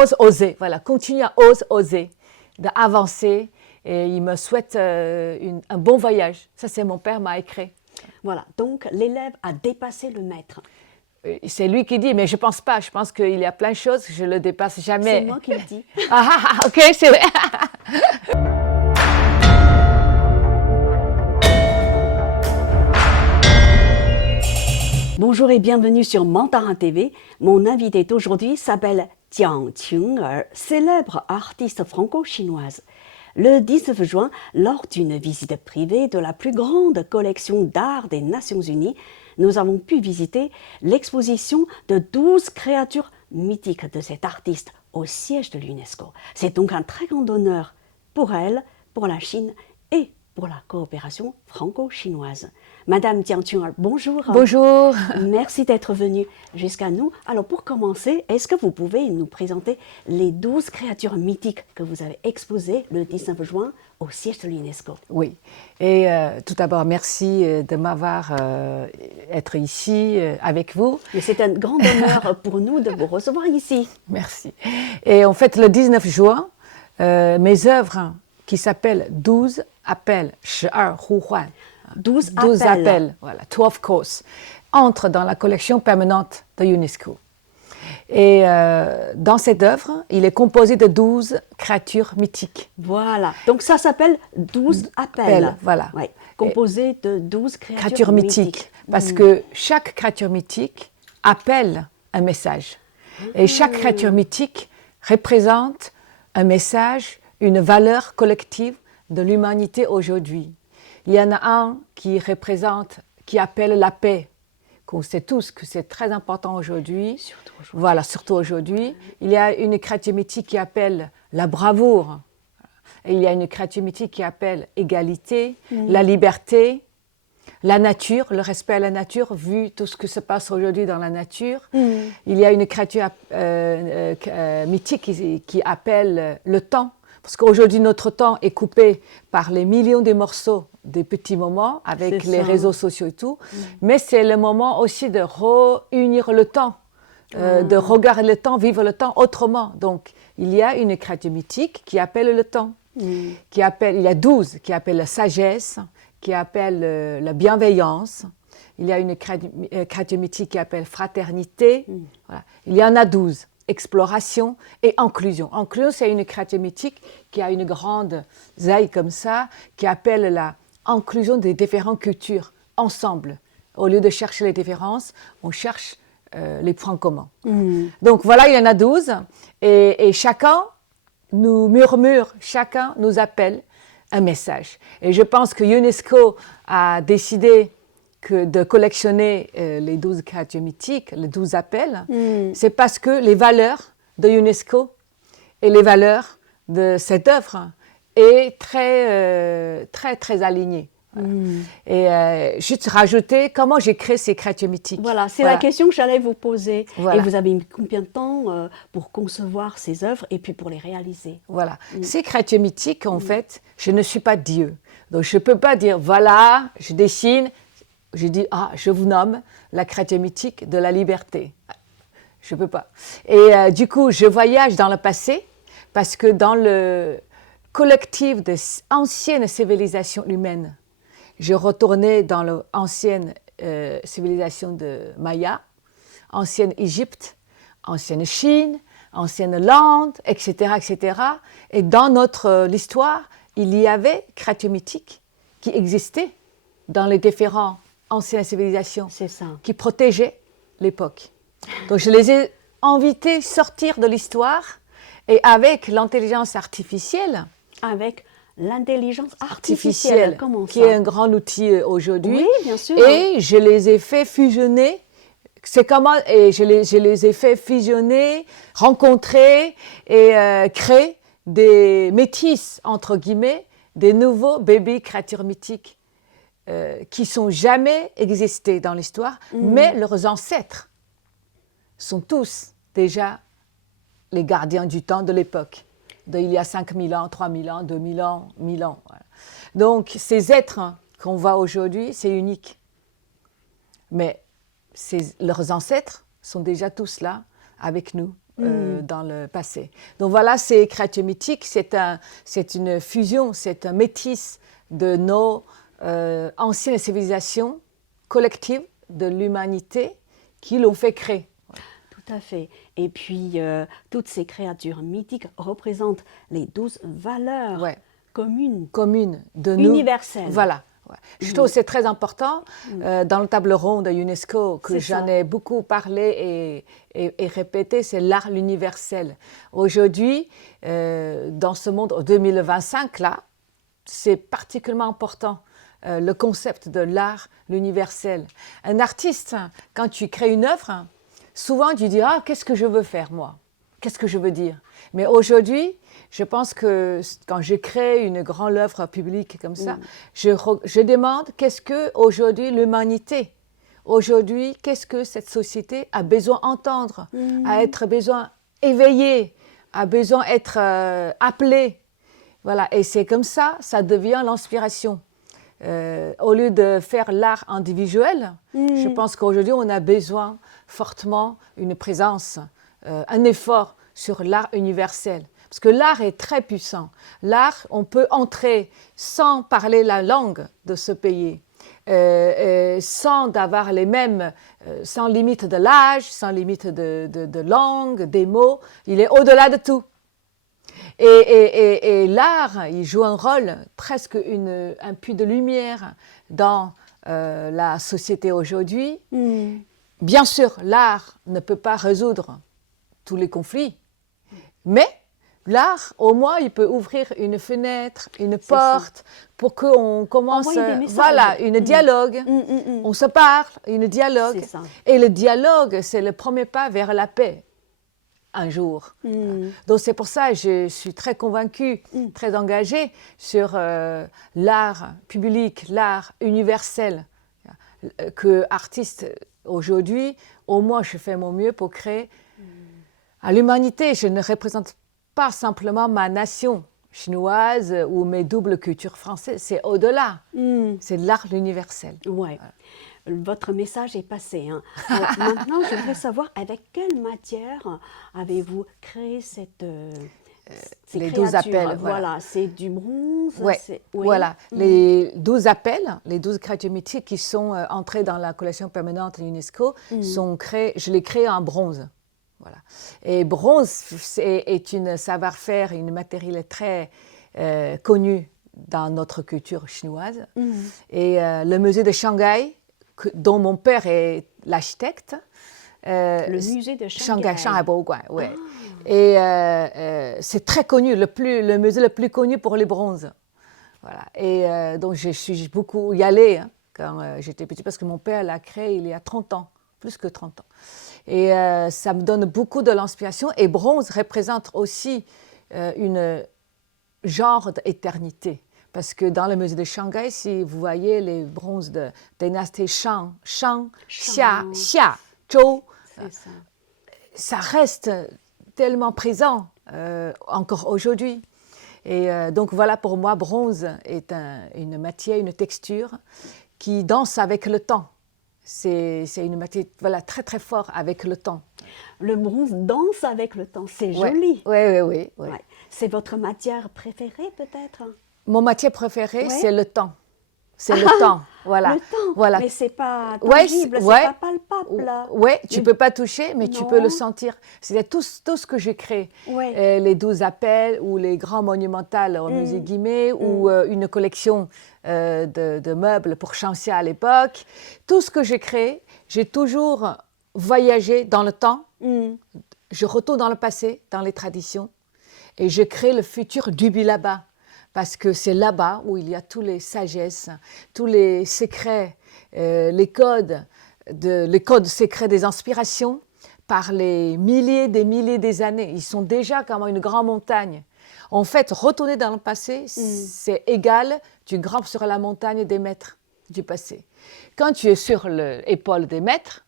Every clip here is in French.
ose oser, voilà, continue à oser, d'avancer. Et il me souhaite un bon voyage. Ça, c'est mon père m'a écrit. Voilà, donc l'élève a dépassé le maître. C'est lui qui dit, mais je pense pas. Je pense qu'il y a plein de choses que je le dépasse jamais. C'est moi qui le dis. Ok, c'est vrai. Bonjour et bienvenue sur Mandarin TV. Mon invité aujourd'hui s'appelle Jiang Qing'er, célèbre artiste franco-chinoise. Le 19 juin, lors d'une visite privée de la plus grande collection d'art des Nations Unies, nous avons pu visiter l'exposition de 12 créatures mythiques de cet artiste au siège de l'UNESCO. C'est donc un très grand honneur pour elle, pour la Chine et pour la coopération franco-chinoise. Madame Jiang Qing'er, bonjour. Bonjour. Merci d'être venue jusqu'à nous. Alors pour commencer, est-ce que vous pouvez nous présenter les 12 créatures mythiques que vous avez exposées le 19 juin au siège de l'UNESCO? Oui. Et tout d'abord, merci de m'avoir être ici avec vous. Mais c'est un grand honneur pour nous de vous recevoir ici. Merci. Et en fait, le 19 juin, mes œuvres qui s'appellent 12 appels, 12 呼唤, 12 appels, voilà, 12 courses, entrent dans la collection permanente de l'UNESCO. Et dans cette œuvre, il est composé de 12 créatures mythiques. Voilà, donc ça s'appelle 12 appels. Voilà. Ouais. Composé de 12 créatures mythiques. Parce que chaque créature mythique appelle un message. Et chaque créature mythique représente un message, une valeur collective de l'humanité aujourd'hui. Il y en a un qui appelle la paix, qu'on sait tous que c'est très important aujourd'hui. Voilà, surtout aujourd'hui. Il y a une créature mythique qui appelle la bravoure. Et il y a une créature mythique qui appelle égalité, la liberté, la nature, le respect à la nature, vu tout ce que se passe aujourd'hui dans la nature. Il y a une créature mythique qui appelle le temps. Parce qu'aujourd'hui, notre temps est coupé par les millions de morceaux, des petits moments, avec les réseaux sociaux et tout. Mais c'est le moment aussi de réunir le temps, de regarder le temps, vivre le temps autrement. Donc, il y a une créature mythique qui appelle le temps. Il y a 12 qui appellent la sagesse, qui appellent la bienveillance. Il y a une créature mythique qui appelle fraternité. Voilà. Il y en a 12. Exploration et inclusion. Inclusion, c'est une créature mythique qui a une grande zaï comme ça, qui appelle la inclusion des différentes cultures ensemble. Au lieu de chercher les différences, on cherche les points communs. Donc voilà, il y en a 12. Et chacun nous murmure, chacun nous appelle un message. Et je pense que l'UNESCO a décidé de collectionner les 12 créatures mythiques, les 12 appels, c'est parce que les valeurs de l'UNESCO et les valeurs de cette œuvre est très alignées. Voilà. Et juste rajouter comment j'ai créé ces créatures mythiques. Voilà, c'est la question que j'allais vous poser. Voilà. Et vous avez mis combien de temps pour concevoir ces œuvres et puis pour les réaliser? Voilà. Ces créatures mythiques, en fait, je ne suis pas Dieu. Donc je ne peux pas dire, voilà, je dessine. Je dis, je vous nomme la créature mythique de la liberté. Je ne peux pas. Et du coup, je voyage dans le passé parce que dans le collectif des anciennes civilisations humaines, je retournais dans l'ancienne civilisation de Maya, ancienne Égypte, ancienne Chine, ancienne Inde, etc., etc. Et dans notre l'histoire, il y avait créatures mythiques qui existaient dans les différents anciennes civilisations qui protégeaient l'époque. Donc je les ai invités à sortir de l'histoire et avec l'intelligence artificielle. Avec l'intelligence artificielle, comment ça? Qui est un grand outil aujourd'hui. Oui, bien sûr. Et je les ai fait fusionner. C'est comment? Et je les ai fait fusionner, rencontrer et créer des métis, entre guillemets, des nouveaux bébés créatures mythiques. Qui n'ont jamais existé dans l'histoire, mais leurs ancêtres sont tous déjà les gardiens du temps de l'époque. Il y a 5000 ans, 3000 ans, 2000 ans, 1000 ans. Voilà. Donc, ces êtres qu'on voit aujourd'hui, c'est unique. Mais leurs ancêtres sont déjà tous là avec nous. dans le passé. Donc voilà, c'est créature mythique, c'est une fusion, c'est un métis de nos anciennes civilisations collectives de l'humanité qui l'ont fait créer. Tout à fait. Et puis, toutes ces créatures mythiques représentent les 12 valeurs communes de nous. Universelles. Voilà. Ouais. Je trouve que c'est très important dans le table ronde de UNESCO que j'en ai beaucoup parlé et répété, c'est l'art universel. Aujourd'hui, dans ce monde, en 2025, là, c'est particulièrement important. Le concept de l'art universel. Un artiste, quand tu crées une œuvre, souvent tu dis « Ah, qu'est-ce que je veux faire moi ? Qu'est-ce que je veux dire ?» Mais aujourd'hui, je pense que quand je crée une grande œuvre publique comme ça, je demande qu'est-ce que aujourd'hui l'humanité, aujourd'hui, qu'est-ce que cette société a besoin d'entendre, a être besoin éveillée, a besoin d'être appelée. Voilà, et c'est comme ça, ça devient l'inspiration. Au lieu de faire l'art individuel, je pense qu'aujourd'hui, on a besoin fortement d'une présence, un effort sur l'art universel. Parce que l'art est très puissant. L'art, on peut entrer sans parler la langue de ce pays, sans avoir les mêmes, sans limite de l'âge, sans limite de langue, des mots. Il est au-delà de tout. Et l'art, il joue un rôle, presque un puits de lumière dans la société aujourd'hui. Bien sûr, l'art ne peut pas résoudre tous les conflits, mais l'art, au moins, il peut ouvrir une fenêtre, une porte, pour qu'on commence, voilà, un dialogue. On se parle, un dialogue. Et le dialogue, c'est le premier pas vers la paix. Un jour. Donc c'est pour ça que je suis très convaincue, très engagée sur l'art public, l'art universel, que artiste aujourd'hui, au moins je fais mon mieux pour créer à l'humanité. Je ne représente pas simplement ma nation chinoise ou mes doubles cultures françaises, c'est au-delà, c'est l'art universel. Ouais. Voilà. Votre message est passé. Hein. Maintenant, je voudrais savoir avec quelle matière avez-vous créé ces les 12 appels. Voilà, c'est du bronze. Voilà, les 12 appels, les 12 créatures mythiques qui sont entrées dans la collection permanente de l'UNESCO, sont créés, je les crée en bronze. Voilà. Et bronze est une savoir-faire, une matériel très connue dans notre culture chinoise. Et le musée de Shanghai, dont mon père est l'architecte. Le musée de Shanghai. Shanghai Boguan, oui. Et c'est très connu, le musée le plus connu pour les bronzes. Voilà. Et donc je suis beaucoup y allée quand j'étais petite, parce que mon père l'a créé il y a 30 ans, plus que 30 ans. Et ça me donne beaucoup de l'inspiration. Et bronze représente aussi une genre d'éternité. Parce que dans le musée de Shanghai, si vous voyez les bronzes de dynastie Shang, Xia, Zhou, ça reste tellement présent encore aujourd'hui. Et donc voilà, pour moi, bronze est une matière, une texture qui danse avec le temps. C'est une matière très très forte avec le temps. Le bronze danse avec le temps, c'est joli. Oui. C'est votre matière préférée peut-être? Mon matière préférée, c'est le temps. C'est le temps, voilà. Le temps, voilà. Mais c'est pas tangible, c'est pas palpable. Oui, tu peux pas toucher, mais tu peux le sentir. C'est tout ce que j'ai créé. Les 12 appels ou les grands monumentales au musée Guimet ou une collection de meubles pour Shanxia à l'époque. Tout ce que j'ai créé, j'ai toujours voyagé dans le temps. Je retourne dans le passé, dans les traditions, et je crée le futur du là-bas. Parce que c'est là-bas où il y a toutes les sagesses, tous les secrets, les codes secrets des inspirations par les milliers des années. Ils sont déjà comme une grande montagne. En fait, retourner dans le passé, c'est égal, tu grimpes sur la montagne des maîtres du passé. Quand tu es sur l'épaule des maîtres,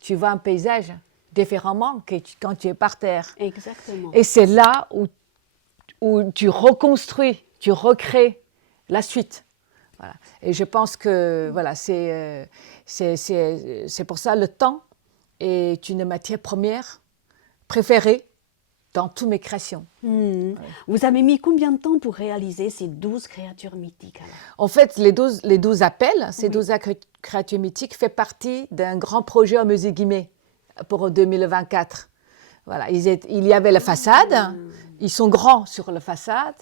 tu vois un paysage différemment que quand tu es par terre. Exactement. Et c'est là où tu reconstruis, tu recrées la suite. Voilà. Et je pense que voilà, c'est pour ça le temps est une matière première préférée dans toutes mes créations. Vous avez mis combien de temps pour réaliser ces 12 créatures mythiques alors? En fait, les 12 appels, ces 12 créatures mythiques, fait partie d'un grand projet en musée Guimet pour 2024. Voilà, il y avait la façade, ils sont grands sur la façade,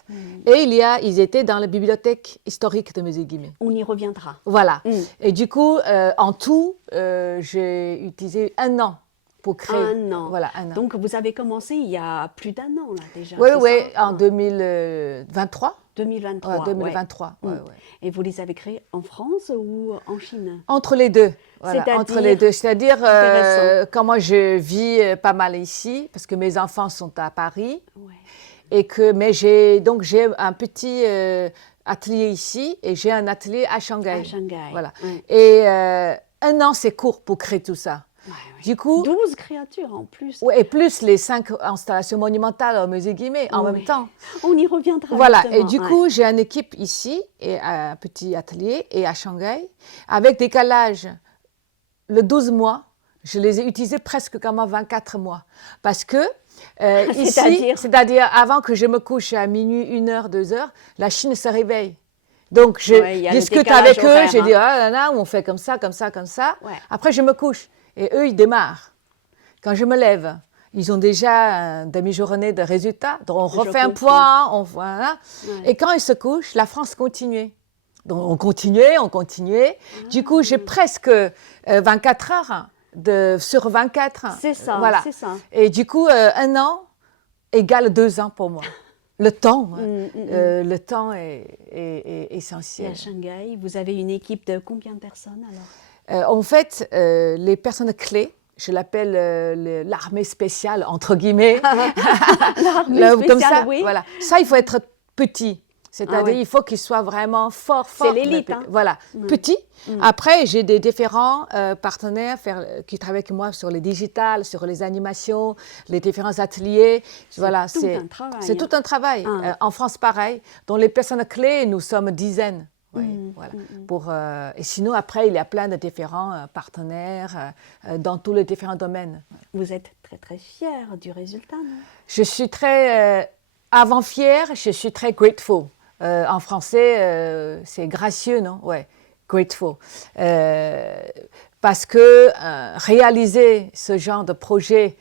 et ils étaient dans la bibliothèque historique de musée Guimet. On y reviendra. Voilà. Et du coup, en tout, j'ai utilisé 1 an pour créer. 1 an. Voilà, 1 an. Donc vous avez commencé il y a plus d'1 an là déjà. Oui, c'est oui, ça? en 2023. 2023. Ouais, 2023. ouais. Ouais, ouais. Et vous les avez créés en France ou en Chine? Entre les deux. Voilà, C'est-à-dire entre les deux. C'est-à-dire, Intéressant. quand moi je vis pas mal ici, parce que mes enfants sont à Paris, Ouais. mais j'ai un petit atelier ici et j'ai un atelier à Shanghai. À Shanghai. Voilà. Ouais. Et 1 an, c'est court pour créer tout ça. Ouais, ouais. Du coup, 12 créatures en plus. ouais, et plus les 5 installations monumentales au musée Guimet en Oui. même temps. On y reviendra. Voilà, et justement, du ouais. coup, j'ai une équipe ici, et un petit atelier, et à Shanghai, avec décalage. Le 12 mois, je les ai utilisés presque comme 24 mois. Parce que ici, c'est-à-dire avant que je me couche à minuit, 1h, 2h, la Chine se réveille. Donc, je Ouais, il y a le discute avec décalage eux, je horaire, dis, ah là là, on fait comme ça, comme ça, comme ça. Ouais. Après, je me couche. Et eux, ils démarrent. Quand je me lève, ils ont déjà une demi-journée de résultats. Donc, on refait un point, voilà. Ouais. Et quand ils se couchent, la France continuait. Donc, on continuait. Du coup, j'ai presque 24 heures sur 24. C'est ça, Voilà. c'est ça. Et du coup, 1 an égale 2 ans pour moi. Le temps, le temps est Et essentiel. à Shanghai, vous avez une équipe de combien de personnes alors? En fait, les personnes clés, je l'appelle l'armée spéciale, entre guillemets. L'armée spéciale, Comme ça, oui. voilà. Ça, il faut être petit. C'est-à-dire, Ah oui. il faut qu'il soit vraiment fort. C'est l'élite, hein. Voilà, petit. Après, j'ai des différents partenaires qui travaillent avec moi sur les digitales, sur les animations, les différents ateliers. Voilà, tout un travail, c'est hein. tout un travail. En France, pareil. Dans les personnes clés, nous sommes dizaines. Oui, voilà. Et sinon, après, il y a plein de différents partenaires dans tous les différents domaines. Vous êtes très très fière du résultat, non? Je suis très, avant fière, je suis très grateful. En français, c'est gracieux, non? Ouais, grateful. Parce que réaliser ce genre de projet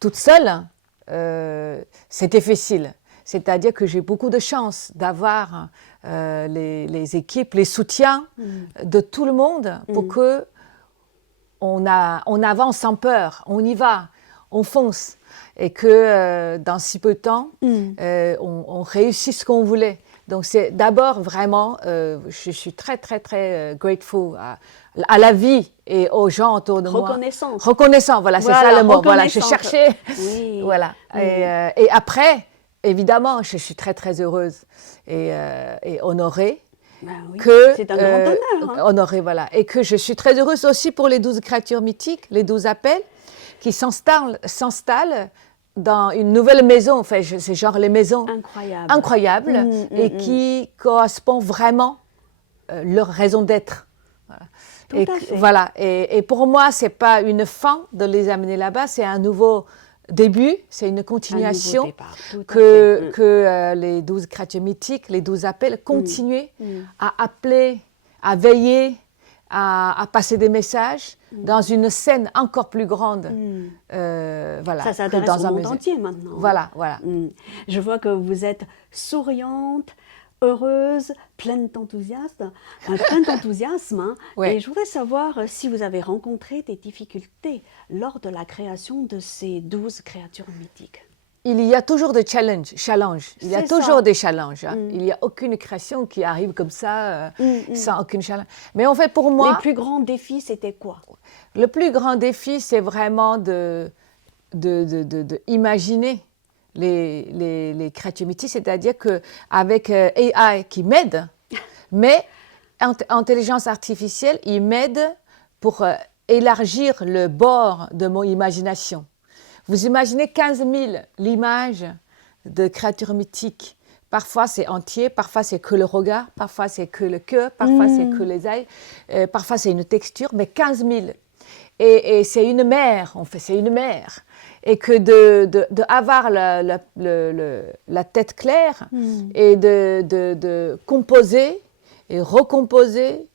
toute seule, c'est difficile. C'est-à-dire que j'ai beaucoup de chance d'avoir les équipes, les soutiens de tout le monde pour que on avance sans peur, on y va, on fonce. Et que dans si peu de temps, on réussisse ce qu'on voulait. Donc c'est d'abord vraiment, je suis très très très grateful à la vie et aux gens autour de moi. Reconnaissant, voilà, c'est ça le mot. Voilà, je cherchais. Oui. Voilà. Et après, évidemment, je suis très très heureuse et honorée. Ben oui, que c'est un grand honneur. Hein. Honorée, voilà. Et que je suis très heureuse aussi pour les 12 créatures mythiques, les 12 appels, qui s'installent dans une nouvelle maison, enfin, c'est genre les maisons incroyables et qui correspondent vraiment leur raison d'être. Voilà. Tout à fait. Voilà. Et pour moi, c'est pas une fin de les amener là-bas, c'est un nouveau début, c'est une continuation que les 12 créatures mythiques, les 12 appels, continuent à appeler, à veiller, à passer des messages dans une scène encore plus grande. Voilà, ça s'adresse au monde entier maintenant. Voilà, voilà. Je vois que vous êtes souriante, heureuse, pleine d'enthousiasme. Hein. Ouais. Et je voudrais savoir si vous avez rencontré des difficultés lors de la création de ces 12 créatures mythiques. Il y a toujours des challenges. Il y a toujours des challenges. Hein. Il n'y a aucune création qui arrive comme ça, sans aucune challenge. Mais en fait, pour moi... Les plus grands défis, c'était quoi? Le plus grand défi, c'est vraiment de imaginer les créatures mythiques, c'est-à-dire qu'avec AI qui m'aide, mais intelligence artificielle, il m'aide pour élargir le bord de mon imagination. Vous imaginez 15 000 images de créatures mythiques. Parfois, c'est entier, parfois, c'est que le regard, parfois, c'est que le cœur, parfois, c'est que les ailes, parfois, c'est une texture, mais 15 000. Et c'est une mer, c'est une mer. et que de avoir la tête claire et de composer et recomposer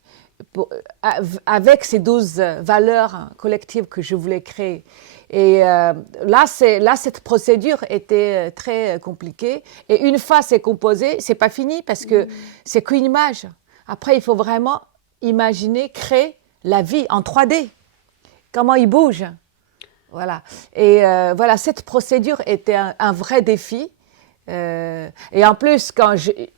avec ces 12 valeurs collectives que je voulais créer. Et là, cette procédure était très compliquée. Et une fois c'est composé, c'est pas fini parce que c'est qu'une image. Après, il faut vraiment imaginer, créer la vie en 3D. Comment il bouge. Voilà. Et voilà, cette procédure était un vrai défi. Et en plus,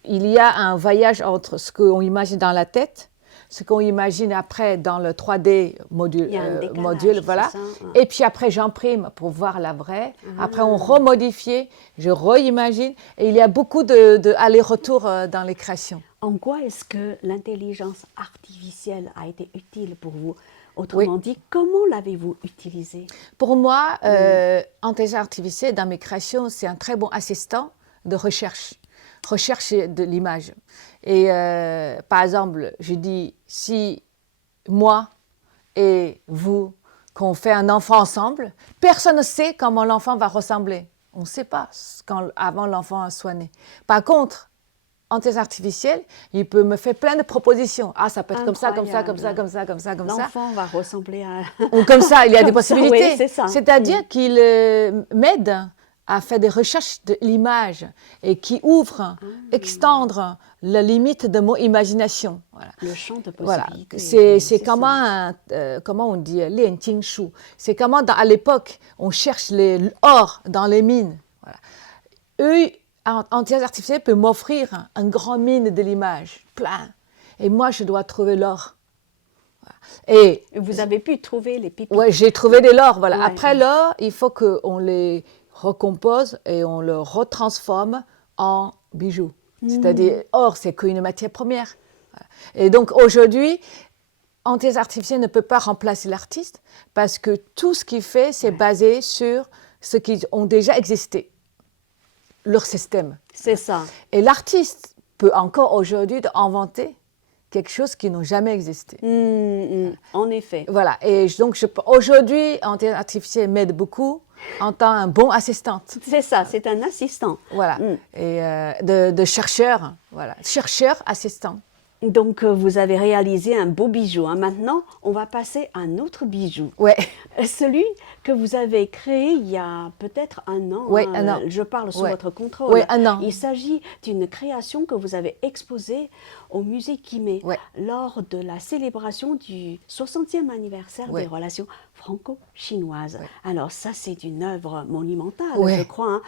il y a un voyage entre ce qu'on imagine dans la tête, ce qu'on imagine après dans le 3D module, voilà. Et puis après, j'imprime pour voir la vraie. Après, on remodifie, je réimagine. Et il y a beaucoup d'aller-retour dans les créations. En quoi est-ce que l'intelligence artificielle a été utile pour vous? Autrement dit, comment l'avez-vous utilisée? Pour moi, l'intelligence artificielle dans mes créations, c'est un très bon assistant de recherche de l'image. Et par exemple, je dis, si moi et vous, qu'on fait un enfant ensemble, personne ne sait comment l'enfant va ressembler. On ne sait pas avant l'enfant soit né. Par contre, l'intelligence artificielle, il peut me faire plein de propositions. Ah, ça peut être comme ça, comme ça, comme ça, comme ça, comme ça, comme ça. L'enfant va ressembler à... Ou comme ça, il y a des possibilités. Oui, c'est ça. C'est-à-dire qu'il m'aide à faire des recherches de l'image et qui ouvre, extendre la limite de mon imagination. Voilà. Le champ de possibilités. Voilà. C'est comment, comment on dit, lian-jing-shu. C'est comment, à l'époque, on cherche l'or dans les mines. Voilà. Eux, l'intelligence artificielle peut m'offrir un grand mine de l'image, plein. Et moi, je dois trouver l'or. Voilà. Et vous avez pu trouver les pépites. Oui, j'ai trouvé de l'or. Voilà. Ouais. Après l'or, il faut qu'on les recompose et on le retransforme en bijoux. C'est-à-dire, or, c'est qu'une matière première. Voilà. Et donc, aujourd'hui, l'intelligence artificielle ne peut pas remplacer l'artiste parce que tout ce qu'il fait, c'est basé sur ce qui ont déjà existé. Leur système. C'est ça. Et l'artiste peut encore aujourd'hui inventer quelque chose qui n'a jamais existé. En effet. Voilà. Et donc, aujourd'hui, l'intelligence artificielle m'aide beaucoup en tant qu'un bon assistante. C'est ça, c'est un assistant. Voilà. Et de chercheur, voilà. Chercheur, assistant. Donc, vous avez réalisé un beau bijou. Maintenant, on va passer à un autre bijou. Ouais. Celui que vous avez créé il y a peut-être un an. Ouais, un an. Je parle sous votre contrôle. Ouais, un an. Il s'agit d'une création que vous avez exposée au musée Guimet lors de la célébration du 60e anniversaire des relations franco-chinoises. Alors ça, c'est une œuvre monumentale, je crois,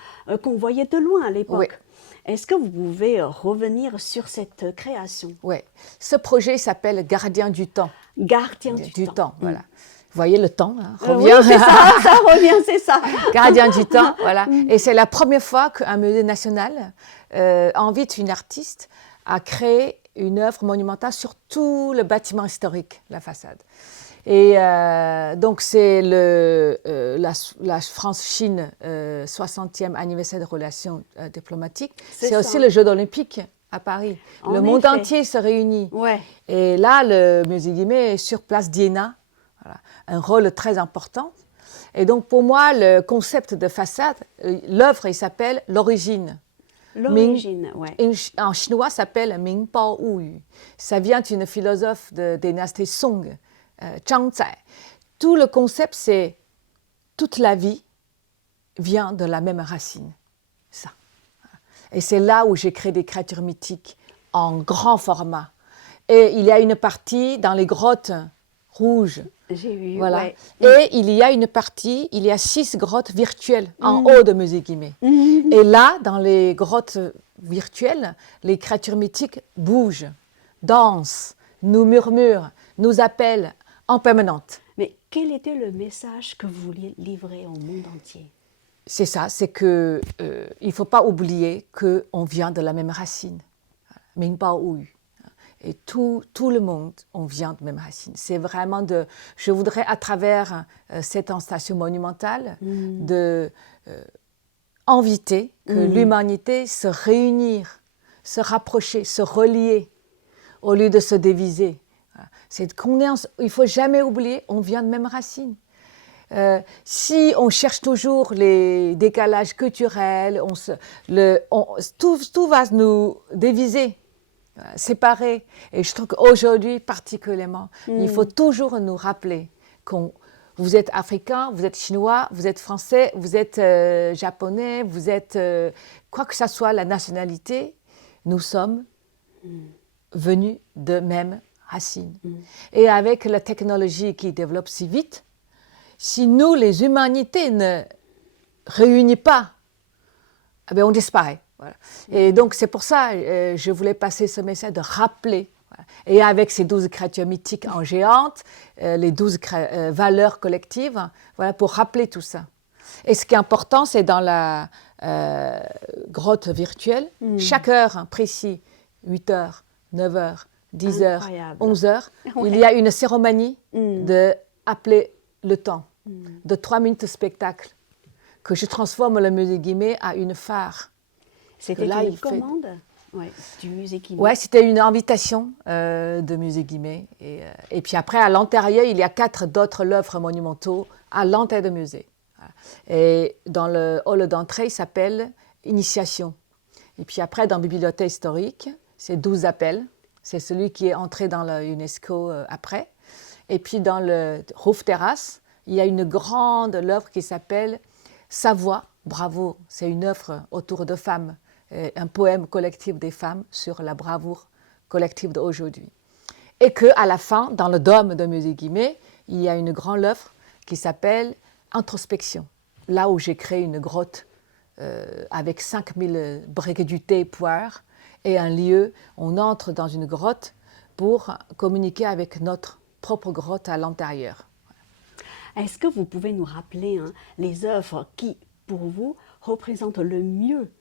qu'on voyait de loin à l'époque. Est-ce que vous pouvez revenir sur cette création? Oui. Ce projet s'appelle Gardien du temps. Gardien du temps. Voilà. Vous voyez le temps revient. Oui, c'est ça, ça revient, c'est ça. Gardien du temps, voilà. Et c'est la première fois qu'un musée national invite une artiste à créer une œuvre monumentale sur tout le bâtiment historique, la façade. Et donc, c'est la France-Chine 60e anniversaire de relations diplomatiques. C'est aussi le Jeux olympiques à Paris. Le monde entier se réunit. Et là, le musée Guimet est sur place d'Iéna. Voilà. Un rôle très important. Et donc, pour moi, le concept de façade, l'œuvre, il s'appelle l'origine. L'origine, en chinois, ça s'appelle Ming Bao Wu Yu. Ça vient d'une philosophe de dynastie Song, Zhang Zai. Tout le concept, c'est toute la vie vient de la même racine. Ça. Et c'est là où j'ai créé des créatures mythiques en grand format. Et il y a une partie dans les grottes rouges. J'ai vu, voilà. Et il y a une partie, il y a 6 grottes virtuelles en haut de musée Guimet. Et là, dans les grottes virtuelles, les créatures mythiques bougent, dansent, nous murmurent, nous appellent en permanente. Mais quel était le message que vous vouliez livrer au monde entier? C'est ça, c'est que il ne faut pas oublier qu'on vient de la même racine. Ming Bao Wu Yu. Et tout le monde, on vient de même racine. C'est vraiment je voudrais, à travers cette installation monumentale, inviter que l'humanité se réunir, se rapprocher, se relier, au lieu de se diviser. C'est il ne faut jamais oublier, on vient de même racine. Si on cherche toujours les décalages culturels, tout va nous diviser, séparer. Et je trouve qu'aujourd'hui, particulièrement, il faut toujours nous rappeler qu'on vous êtes africain, vous êtes chinois, vous êtes français, vous êtes japonais, vous êtes quoi que ce soit la nationalité, nous sommes venus de même racines. Et avec la technologie qui développe si vite, si nous, les humanités, ne réunissent pas, eh bien, on disparaît. Voilà. Et donc, c'est pour ça que je voulais passer ce message de rappeler. Voilà. Et avec ces 12 créatures mythiques en géante, les 12 valeurs collectives, voilà, pour rappeler tout ça. Et ce qui est important, c'est dans la grotte virtuelle, chaque heure précise, 8 heures, 9 heures, 10 heures, 11 heures, il y a une cérémonie d'appeler le temps, de 3 minutes de spectacle, que je transforme le musée Guimet à une phare. C'était une commande du musée Guimet. Oui, c'était une invitation de musée Guimet. Et puis après, à l'intérieur, il y a 4 d'autres œuvres monumentaux à l'intérieur du musée. Voilà. Et dans le hall d'entrée, il s'appelle Initiation. Et puis après, dans la bibliothèque historique, c'est 12 appels. C'est celui qui est entré dans l'UNESCO après. Et puis dans le roof terrasse, il y a une grande œuvre qui s'appelle Sa voix, bravoure. C'est une œuvre autour de femmes, un poème collectif des femmes sur la bravoure collective d'aujourd'hui. Et qu'à la fin, dans le dôme de musée Guimet, il y a une grande œuvre qui s'appelle Introspection. Là où j'ai créé une grotte avec 5000 briques du thé poires et un lieu, on entre dans une grotte pour communiquer avec notre propre grotte à l'intérieur. Est-ce que vous pouvez nous rappeler les œuvres qui, pour vous, représentent le mieux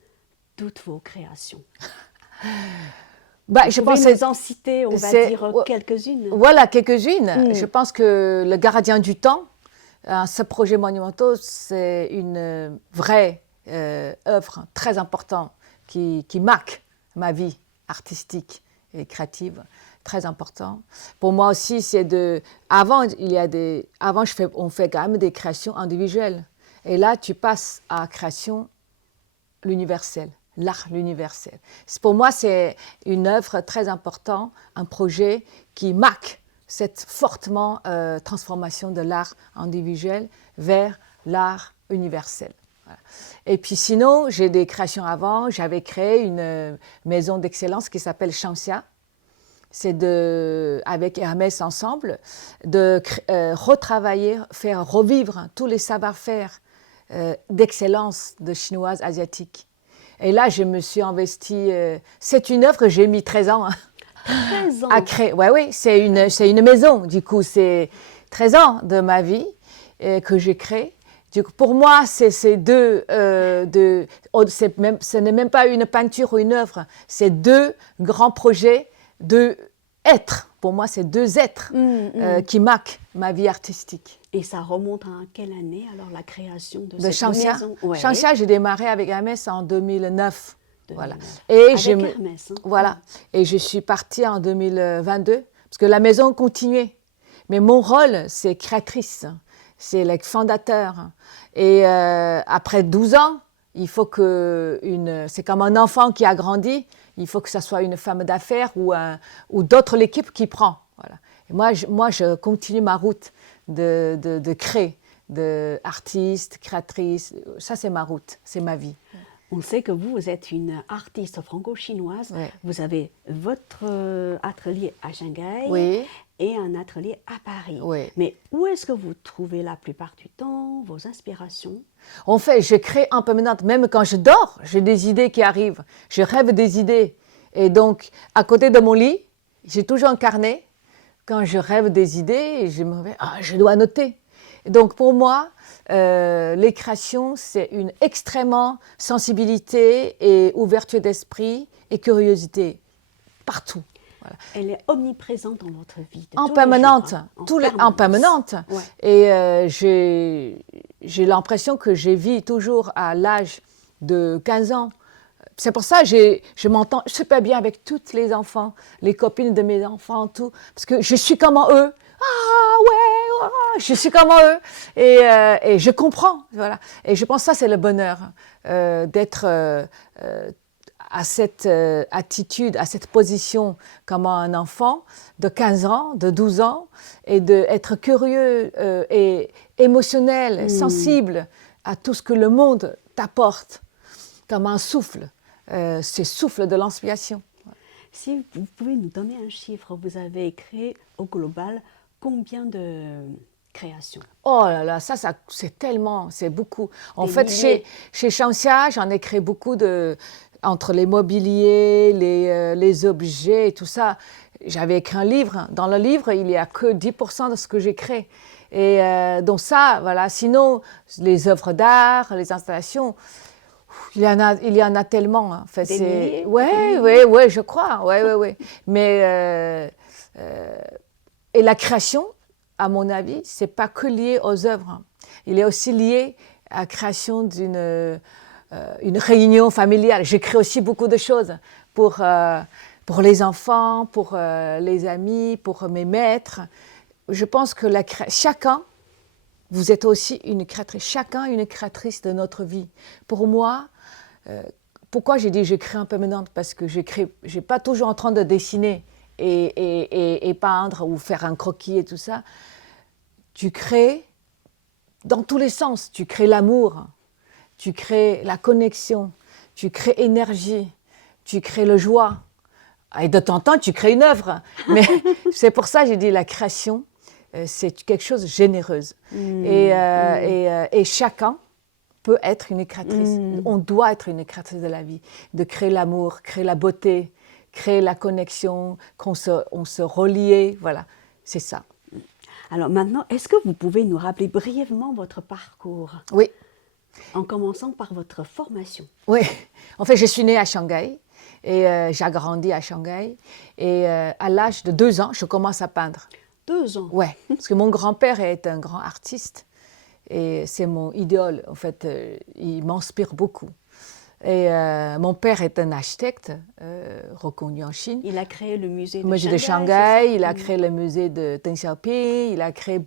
toutes vos créations? Je pense nous en citer, on va dire, quelques-unes. Voilà, quelques-unes. Je pense que Le Gardien du Temps, ce projet monumental, c'est une vraie œuvre très importante qui marque ma vie artistique et créative, très important. Pour moi aussi, c'est avant, on fait quand même des créations individuelles. Et là, tu passes à la création l'universel, l'art l'universel. Pour moi, c'est une œuvre très importante, un projet qui marque cette fortement transformation de l'art individuel vers l'art universel. Voilà. Et puis sinon, j'ai des créations avant. J'avais créé une maison d'excellence qui s'appelle Shanxia. C'est avec Hermès ensemble, de retravailler, faire revivre tous les savoir-faire d'excellence de chinoises asiatiques. Et là, je me suis investie. C'est une œuvre que j'ai mis 13 ans 13 ans à créer. Oui, c'est une maison. Du coup, c'est 13 ans de ma vie que j'ai créée. Du coup, pour moi, ce n'est même pas une peinture ou une œuvre. C'est 2 grands projets, 2 êtres. Pour moi, c'est 2 êtres qui marquent ma vie artistique. Et ça remonte à quelle année, alors, la création de cette Shanxia. maison? Ouais. Shanxia, j'ai démarré avec Hermès en 2009. Voilà. Et avec Hermès. Voilà. Et je suis partie en 2022, parce que la maison continuait. Mais mon rôle, c'est créatrice. C'est le fondateur. Et après 12 ans, il faut c'est comme un enfant qui a grandi, il faut que ce soit une femme d'affaires ou d'autres l'équipe qui prend. Voilà. Et moi, je continue ma route de créer, d'artiste, créatrice. Ça, c'est ma route, c'est ma vie. On sait que vous êtes une artiste franco-chinoise. Ouais. Vous avez votre atelier à Shanghai. Oui. Et un atelier à Paris. Oui. Mais où est-ce que vous trouvez la plupart du temps vos inspirations? En fait, je crée en permanence. Même quand je dors, j'ai des idées qui arrivent. Je rêve des idées. Et donc, à côté de mon lit, j'ai toujours un carnet. Quand je rêve des idées, je me dis, je dois noter. Et donc, pour moi, les créations, c'est une extrêmement sensibilité et ouverture d'esprit et curiosité. Partout. Voilà. Elle est omniprésente dans votre vie. En permanente, en permanente. Ouais. Et j'ai l'impression que je vis toujours à l'âge de 15 ans. C'est pour ça que je m'entends super bien avec tous les enfants, les copines de mes enfants, tout. Parce que je suis comme eux. ah ouais, oh, je suis comme eux et je comprends, voilà. Et je pense que ça c'est le bonheur d'être à cette attitude, à cette position comme un enfant de 15 ans, de 12 ans, et d'être curieux et émotionnel, sensible à tout ce que le monde t'apporte, comme un souffle, ce souffle de l'inspiration. Si vous pouvez nous donner un chiffre, vous avez créé au global combien de créations? Oh là là, ça c'est tellement, c'est beaucoup. En Des fait, milliers. chez Shanxia, j'en ai créé beaucoup entre les mobiliers, les objets et tout ça. J'avais écrit un livre. Dans le livre, il n'y a que 10% de ce que j'ai créé. Et donc ça, voilà. Sinon, les œuvres d'art, les installations, il y en a tellement. Hein. Enfin, Des milliers? Ouais, je crois. Ouais. Mais et la création, à mon avis, c'est pas que lié aux œuvres. Il est aussi lié à la création d'une une réunion familiale. J'écris aussi beaucoup de choses pour les enfants, pour les amis, pour mes maîtres. Je pense que chacun, vous êtes aussi une créatrice, chacun une créatrice de notre vie. Pour moi, pourquoi j'ai dit j'écris un peu maintenant? Parce que j'ai pas toujours en train de dessiner et peindre ou faire un croquis et tout ça. Tu crées dans tous les sens. Tu crées l'amour, tu crées la connexion, tu crées énergie, tu crées le joie. Et de temps en temps, tu crées une œuvre. Mais c'est pour ça que j'ai dit la création, c'est quelque chose de généreuse. Et chacun peut être une créatrice. On doit être une créatrice de la vie, de créer l'amour, créer la beauté, créer la connexion, on se relie. Voilà, c'est ça. Alors maintenant, est-ce que vous pouvez nous rappeler brièvement votre parcours, Oui. en commençant par votre formation? Oui, en fait, je suis née à Shanghai et j'ai grandi à Shanghai. Et à l'âge de 2 ans, je commence à peindre. 2 ans? Ouais, parce que mon grand-père est un grand artiste et c'est mon idole. En fait, il m'inspire beaucoup. Et mon père est un architecte reconnu en Chine. Il a créé le musée De Shanghai, il a créé le musée de Deng Xiaoping, il a créé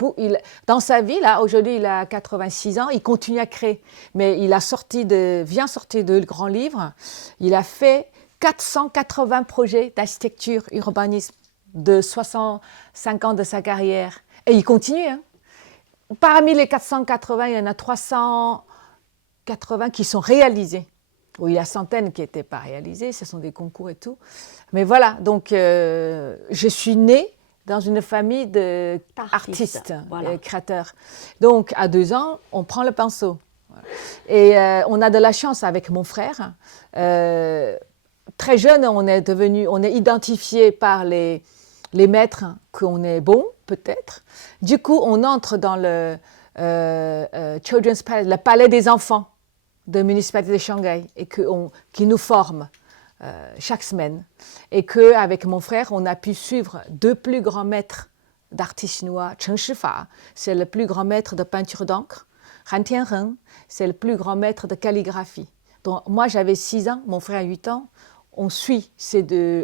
dans sa vie, là, aujourd'hui il a 86 ans, il continue à créer. Mais il vient sortir de grands livres. Il a fait 480 projets d'architecture, urbanisme de 65 ans de sa carrière. Et il continue. Hein. Parmi les 480, il y en a 380 qui sont réalisés. Où il y a centaines qui n'étaient pas réalisées, ce sont des concours et tout. Mais voilà, donc je suis née dans une famille d'artistes, voilà. Créateurs. Donc à 2 ans, on prend le pinceau. Et on a de la chance avec mon frère. Très jeune, on est identifié par les maîtres qu'on est bon, peut-être. Du coup, on entre dans le Children's Palace, le palais des enfants de la municipalité de Shanghai et qui nous forme chaque semaine. Et qu'avec mon frère, on a pu suivre 2 plus grands maîtres d'artistes chinois. Chen Shifa, c'est le plus grand maître de peinture d'encre. Han Tianheng, c'est le plus grand maître de calligraphie. Donc moi, j'avais 6 ans, mon frère 8 ans. On suit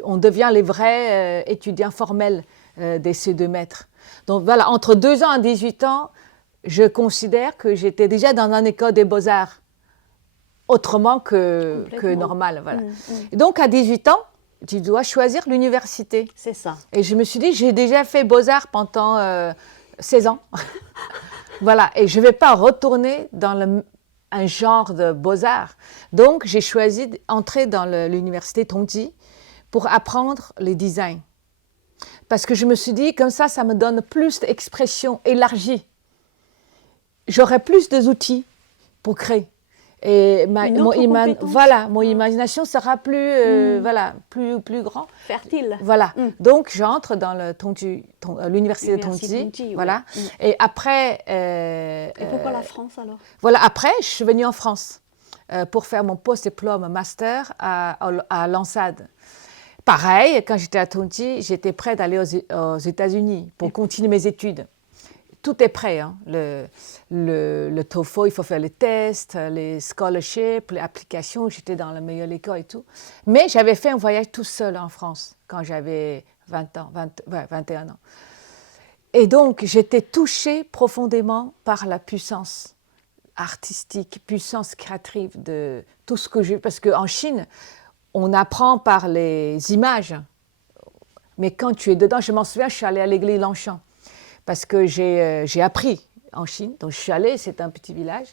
on devient les vrais étudiants formels de ces 2 maîtres. Donc voilà, entre 2 ans et 18 ans, je considère que j'étais déjà dans une école des beaux-arts. Autrement que normal. Voilà. Et donc, à 18 ans, tu dois choisir l'université. C'est ça. Et je me suis dit, j'ai déjà fait Beaux-Arts pendant 16 ans. Voilà, et je ne vais pas retourner dans un genre de Beaux-Arts. Donc, j'ai choisi d'entrer dans l'université Tongji pour apprendre les designs. Parce que je me suis dit, comme ça me donne plus d'expression élargie. J'aurai plus d'outils pour créer. Et mon imagination sera plus grand. Fertile. Voilà. Donc, j'entre dans l'université de Tongji. Voilà. Et après... et pourquoi la France, alors? Voilà. Après, je suis venue en France pour faire mon post-diplôme master à l'ANSAD. Pareil, quand j'étais à Tongji, j'étais prête d'aller aux États-Unis pour continuer mes études. Tout est prêt. Hein. Le TOEFL, il faut faire les tests, les scholarships, les applications. J'étais dans la meilleure école et tout. Mais j'avais fait un voyage tout seul en France quand j'avais 21 ans. Et donc, j'étais touchée profondément par la puissance artistique, puissance créative de tout ce que j'ai... Parce qu'en Chine, on apprend par les images. Mais quand tu es dedans, je m'en souviens, je suis allée à l'église Longchamp parce que j'ai appris en Chine. Donc, je suis allée, c'est un petit village.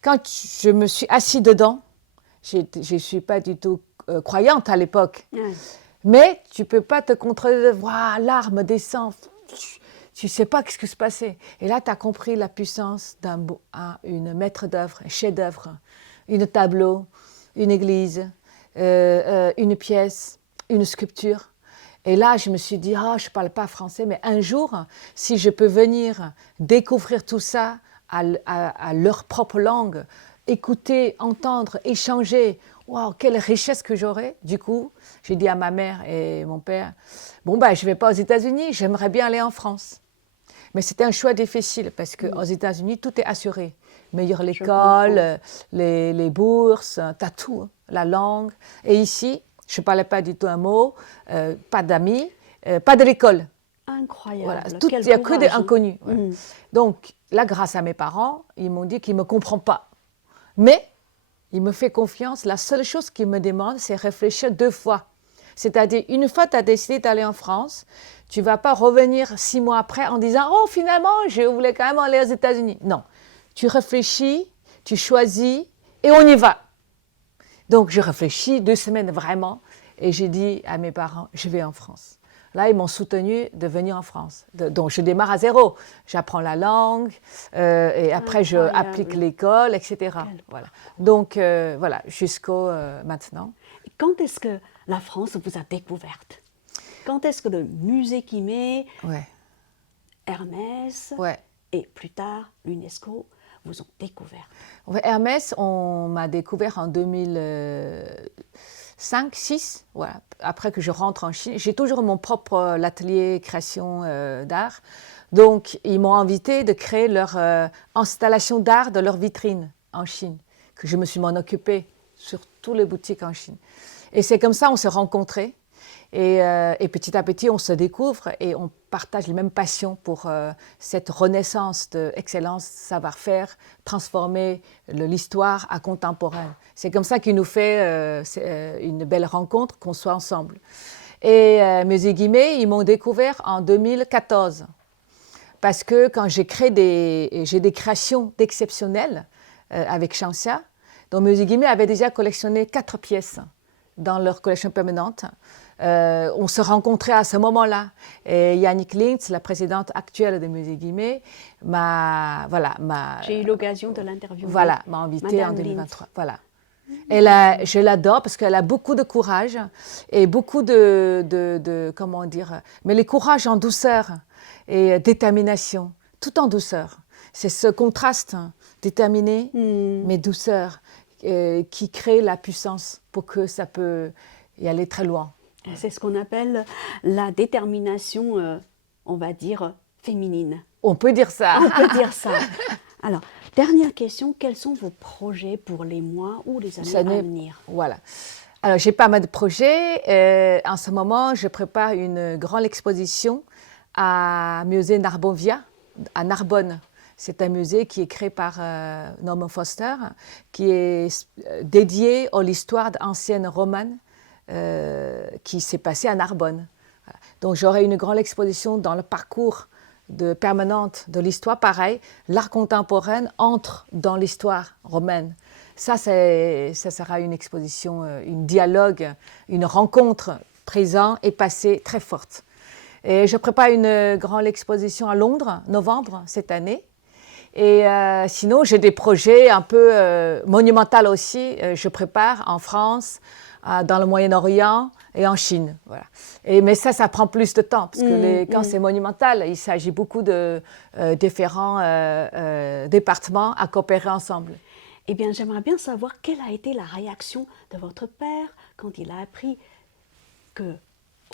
Quand je me suis assise dedans, je ne suis pas du tout croyante à l'époque. Mais tu ne peux pas te contrôler. Waouh, larmes descendent. Tu ne sais pas ce qui se passait. Et là, tu as compris la puissance d'une maître d'œuvre, un chef-d'œuvre, une tableau, une église, une pièce, une sculpture. Et là, je me suis dit, je ne parle pas français, mais un jour, si je peux venir découvrir tout ça à leur propre langue, écouter, entendre, échanger, waouh, quelle richesse que j'aurais. Du coup, j'ai dit à ma mère et mon père, je ne vais pas aux États-Unis, j'aimerais bien aller en France. Mais c'était un choix difficile parce qu'aux États-Unis, tout est assuré. Meilleure l'école, les bourses, t'as tout, la langue. Et ici, je ne parlais pas du tout un mot, pas d'amis, pas de l'école. Incroyable. Voilà, il n'y a que des inconnus. Ouais. Donc, là, grâce à mes parents, ils m'ont dit qu'ils ne me comprennent pas. Mais ils me font confiance. La seule chose qu'ils me demandent, c'est réfléchir 2 fois. C'est-à-dire, une fois que tu as décidé d'aller en France, tu ne vas pas revenir 6 mois après en disant « Oh, finalement, je voulais quand même aller aux États-Unis ». Non, tu réfléchis, tu choisis et on y va. Donc, je réfléchis 2 semaines vraiment et j'ai dit à mes parents « Je vais en France ». Là, ils m'ont soutenu de venir en France. Donc, je démarre à zéro. J'apprends la langue et après, je applique l'école, etc. Voilà. Donc, voilà, jusqu'au maintenant. Quand est-ce que la France vous a découverte? Quand est-ce que le musée Guimet, Hermès et plus tard l'UNESCO vous ont découvert? Hermès, on m'a découvert en 2005-2006, voilà, après que je rentre en Chine. J'ai toujours mon propre atelier création d'art. Donc, ils m'ont invité de créer leur installation d'art de leur vitrine en Chine, que je me suis m'en occupée sur toutes les boutiques en Chine. Et c'est comme ça on s'est rencontrés. Et petit à petit, on se découvre et on partage les mêmes passions pour cette renaissance d'excellence, savoir-faire, transformer l'histoire à contemporaine. C'est comme ça qu'il nous fait une belle rencontre, qu'on soit ensemble. Et Musée Guimet, ils m'ont découvert en 2014. Parce que quand j'ai des créations d'exceptionnelles avec Shanxia, donc Musée Guimet avait déjà collectionné 4 pièces dans leur collection permanente. On se rencontrait à ce moment-là. Et Yannick Lintz, la présidente actuelle de Musée Guimet, J'ai eu l'occasion de l'interviewer. Voilà, m'a invitée en 2023. Voilà. Je l'adore parce qu'elle a beaucoup de courage et beaucoup comment dire, mais les courages en douceur et détermination, tout en douceur. C'est ce contraste, déterminé, mais douceur, qui crée la puissance pour que ça peut y aller très loin. C'est ce qu'on appelle la détermination, on va dire, féminine. On peut dire ça. On peut dire ça. Alors, dernière question, quels sont vos projets pour les mois ou les années à venir? Voilà. Alors, j'ai pas mal de projets. En ce moment, je prépare une grande exposition à Musée Narbonvia, à Narbonne. C'est un musée qui est créé par Norman Foster, qui est dédié à l'histoire ancienne romane qui s'est passée à Narbonne. Voilà. Donc j'aurai une grande exposition dans le parcours permanente de l'histoire. Pareil, l'art contemporain entre dans l'histoire romaine. Ça sera une exposition, un dialogue, une rencontre présent et passé très forte. Et je prépare une grande exposition à Londres, novembre cette année. Et sinon, j'ai des projets un peu monumentaux aussi. Je prépare en France, dans le Moyen-Orient et en Chine. Voilà. Mais ça prend plus de temps, parce que quand c'est monumental, il s'agit beaucoup de différents départements à coopérer ensemble. Eh bien, j'aimerais bien savoir quelle a été la réaction de votre père quand il a appris que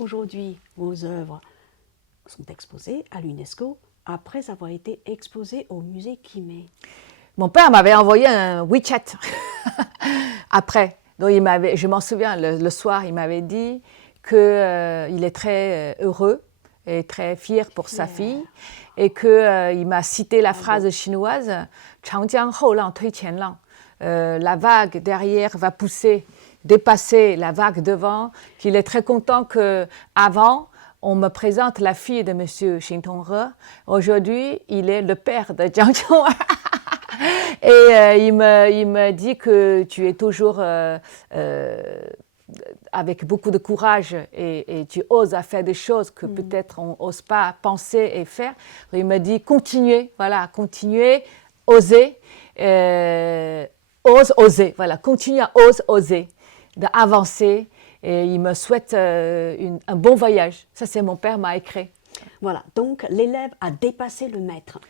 aujourd'hui vos œuvres sont exposées à l'UNESCO après avoir été exposées au musée Guimet. Mon père m'avait envoyé un WeChat après. Donc je m'en souviens, le soir, il m'avait dit qu'il est très heureux est très fier pour sa fille et qu'il m'a cité la phrase chinoise « Changjiang hou lang tui qian lang ». La vague derrière va pousser, dépasser la vague devant, qu'il est très content qu'avant, on me présente la fille de M. Xin Tonghe. Aujourd'hui, il est le père de Jiang Chong'er. Et il me dit que tu es toujours avec beaucoup de courage et tu oses à faire des choses que peut-être on n'ose pas penser et faire. Il me dit continuez, voilà, continuez, osez. Ose oser, voilà, continue à oser, d'avancer. Et il me souhaite un bon voyage. Ça, c'est mon père m'a écrit. Voilà, donc l'élève a dépassé le maître.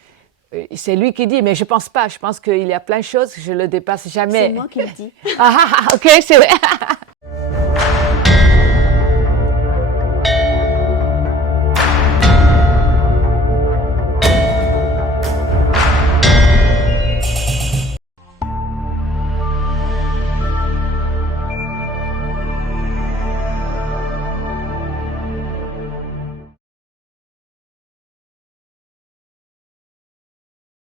C'est lui qui dit, mais je pense pas. Je pense qu'il y a plein de choses que je ne le dépasse jamais. C'est moi qui le dis. Ok, c'est vrai.